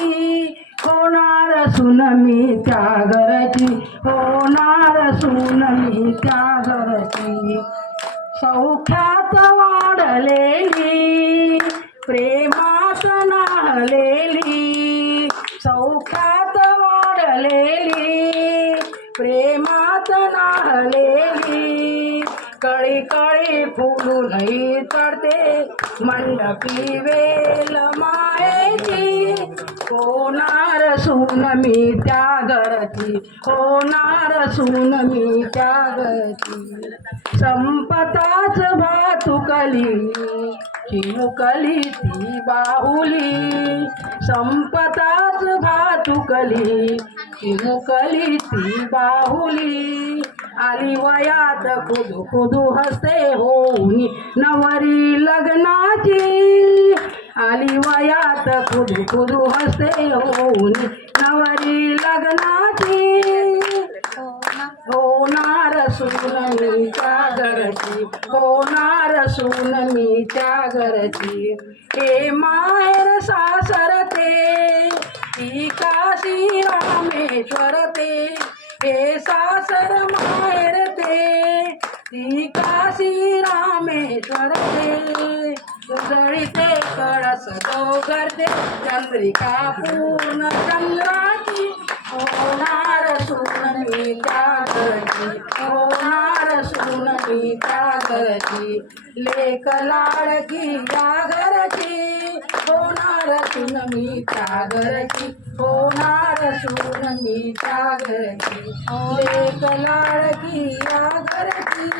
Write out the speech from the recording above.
घरची होणार सून मी त्या घरची होणार सून मी त्या घरची सौख्यात वाढलेली प्रेमात नाहलेली सौख्यात वाढलेली प्रेमात नाहलेली कळी कळी फुलूनही चढते मंडपी वेल मायेची होणार सून मी त्या घरची होणार सून मी त्या घरची संपताच भातुकली चिमुकली ती बाहुली संपताच भातुकली चिमुकली ती बाहुली आली वयात खुदू खुदू हसते होऊनी नवरी लग्नाची आली वयात खुदू खुदू हसते होऊनी नवरी लग्नाची होणार सून मी त्या घरची होणार सून मी त्या घरची हे माहेर सासर ते ती काशी रामेश्वर ते हे सासर माहेर ते ती काशी रामेश्वर ते उजळीते कळस दोघरते चंद्रिका पूर्ण चंद्राची होणार सून मी त्या घरची होणार सून मी त्या घरची लेक लाडकी या घरची होणार सून मी त्या घरची होणार सून मी त्या घरची लेक लाडकी या घरची